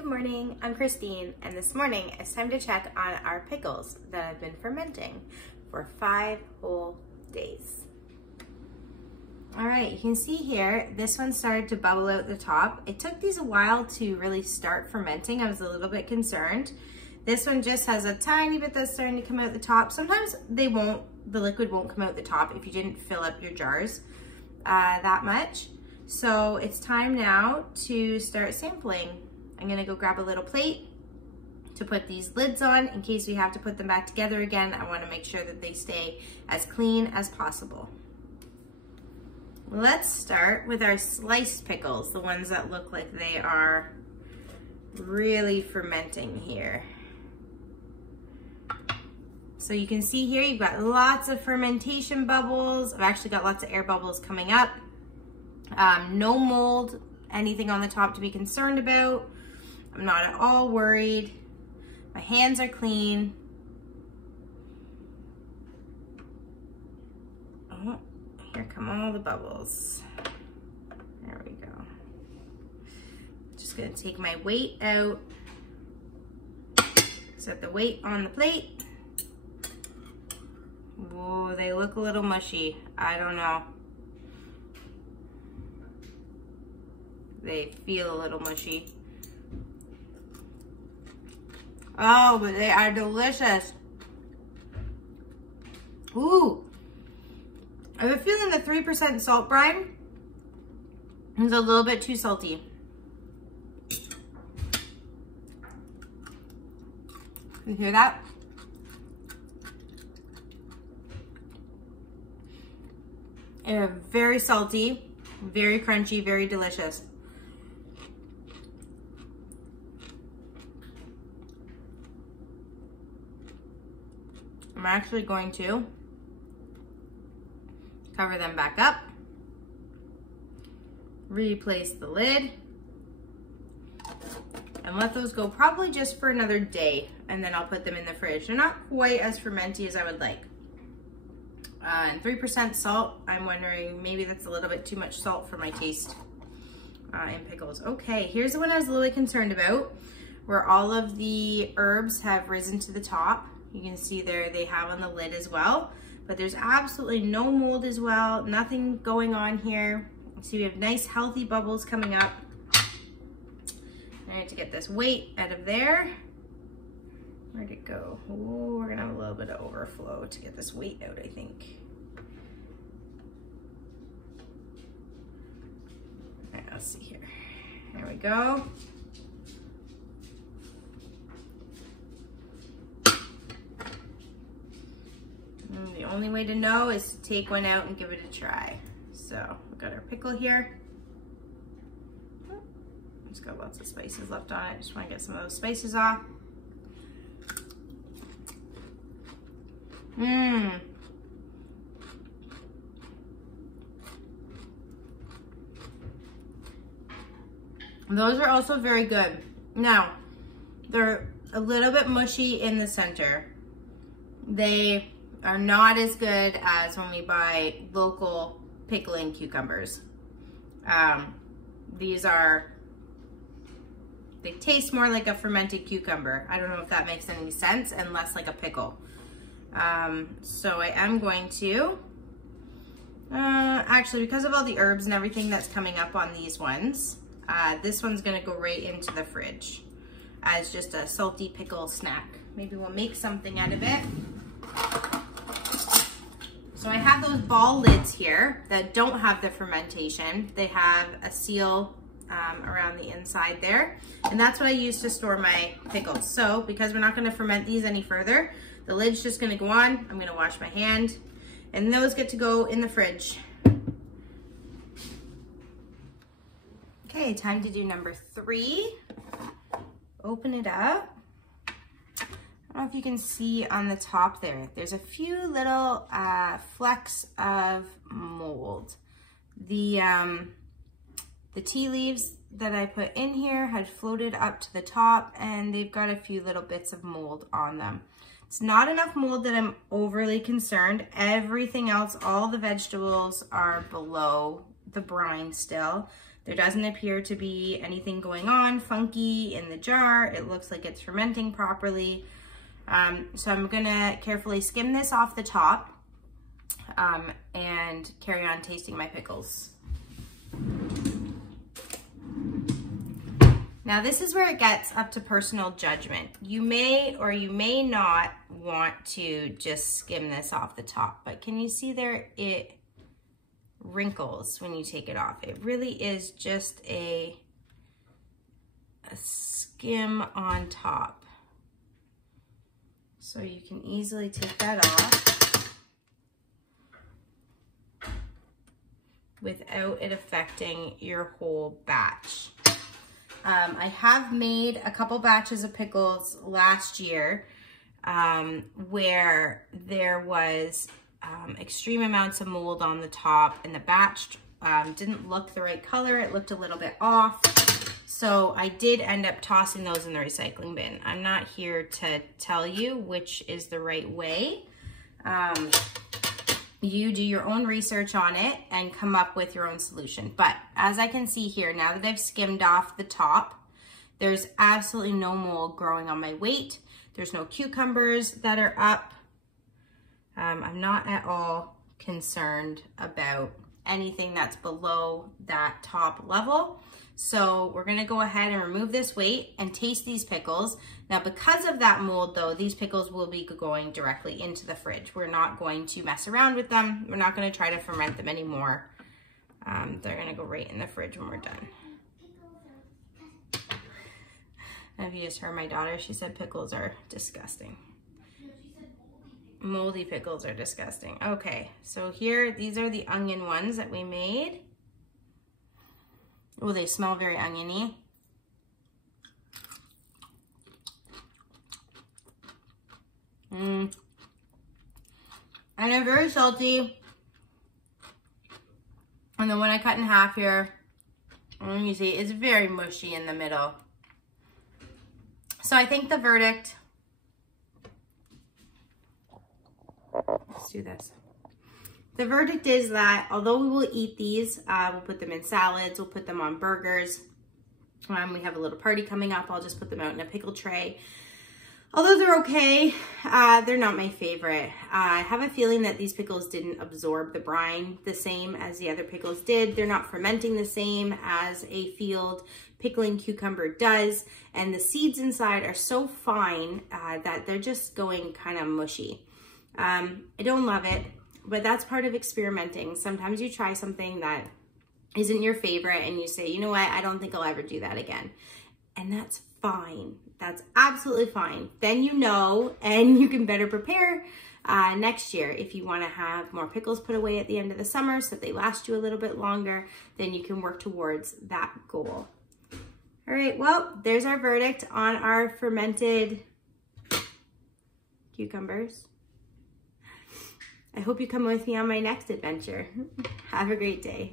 Good morning, I'm Christine, and this morning it's time to check on our pickles that have been fermenting for 5 whole days. All right, you can see here, this one started to bubble out the top. It took these a while to really start fermenting. I was a little bit concerned. This one just has a tiny bit that's starting to come out the top. Sometimes the liquid won't come out the top if you didn't fill up your jars that much. So it's time now to start sampling. I'm gonna go grab a little plate to put these lids on in case we have to put them back together again. I wanna make sure that they stay as clean as possible. Let's start with our sliced pickles, the ones that look like they are really fermenting here. So you can see here, you've got lots of fermentation bubbles. I've actually got lots of air bubbles coming up. No mold, anything on the top to be concerned about. I'm not at all worried. My hands are clean. Oh, here come all the bubbles. There we go. Just gonna take my weight out. Set the weight on the plate. Whoa, they look a little mushy. I don't know. They feel a little mushy. Oh, but they are delicious. Ooh. I have a feeling the 3% salt brine is a little bit too salty. You hear that? They're very salty, very crunchy, very delicious. I'm actually going to cover them back up, replace the lid, and let those go probably just for another day, and then I'll put them in the fridge. They're not quite as fermenty as I would like. And 3% salt, I'm wondering maybe that's a little bit too much salt for my taste in pickles. Okay, here's the one I was a little bit concerned about, where all of the herbs have risen to the top. You can see there they have on the lid as well, but there's absolutely no mold as well, nothing going on here. So we have nice healthy bubbles coming up. I need to get this weight out of there. Where'd it go? Oh, we're gonna have a little bit of overflow to get this weight out, I think. All right, let's see here. There we go. And the only way to know is to take one out and give it a try. So we've got our pickle here. It's got lots of spices left on it. Just want to get some of those spices off. Those are also very good. Now, they're a little bit mushy in the center. They are not as good as when we buy local pickling cucumbers. They taste more like a fermented cucumber. I don't know if that makes any sense, and less like a pickle. So I am going to, actually, because of all the herbs and everything that's coming up on these ones, this one's gonna go right into the fridge as just a salty pickle snack. Maybe we'll make something out of it. So I have those ball lids here that don't have the fermentation. They have a seal around the inside there. And that's what I use to store my pickles. So because we're not gonna ferment these any further, the lid's just gonna go on. I'm gonna wash my hand, and those get to go in the fridge. Okay, time to do number 3. Open it up. I don't know if you can see on the top there, there's a few little flecks of mold. The tea leaves that I put in here had floated up to the top, and they've got a few little bits of mold on them. It's not enough mold that I'm overly concerned. Everything else, all the vegetables are below the brine still. There doesn't appear to be anything going on funky in the jar. It looks like it's fermenting properly. So I'm gonna carefully skim this off the top and carry on tasting my pickles. Now this is where it gets up to personal judgment. You may or you may not want to just skim this off the top, but can you see there it wrinkles when you take it off? It really is just a skim on top. So you can easily take that off without it affecting your whole batch. I have made a couple batches of pickles last year where there was extreme amounts of mold on the top, and the batch didn't look the right color. It looked a little bit off. So I did end up tossing those in the recycling bin. I'm not here to tell you which is the right way. You do your own research on it and come up with your own solution. But as I can see here, now that I've skimmed off the top, there's absolutely no mold growing on my weight. There's no cucumbers that are up. I'm not at all concerned about anything that's below that top level. So we're gonna go ahead and remove this weight and taste these pickles. Now, because of that mold though, these pickles will be going directly into the fridge. We're not going to mess around with them. We're not gonna try to ferment them anymore. They're gonna go right in the fridge when we're done. Have you just heard my daughter? She said pickles are disgusting. Moldy pickles are disgusting. Okay, so here, these are the onion ones that we made. Oh, they smell very oniony. And they're very salty. And the one I cut in half here, you see, is very mushy in the middle. So I think the verdict, let's do this. The verdict is that although we will eat these, we'll put them in salads, we'll put them on burgers. We have a little party coming up. I'll just put them out in a pickle tray. Although they're okay, they're not my favorite. I have a feeling that these pickles didn't absorb the brine the same as the other pickles did. They're not fermenting the same as a field pickling cucumber does. And the seeds inside are so fine that they're just going kind of mushy. I don't love it, but that's part of experimenting. Sometimes you try something that isn't your favorite and you say, you know what, I don't think I'll ever do that again. And that's fine. That's absolutely fine. Then you know, and you can better prepare next year. If you want to have more pickles put away at the end of the summer so that they last you a little bit longer, then you can work towards that goal. All right, well, there's our verdict on our fermented cucumbers. I hope you come with me on my next adventure. Have a great day.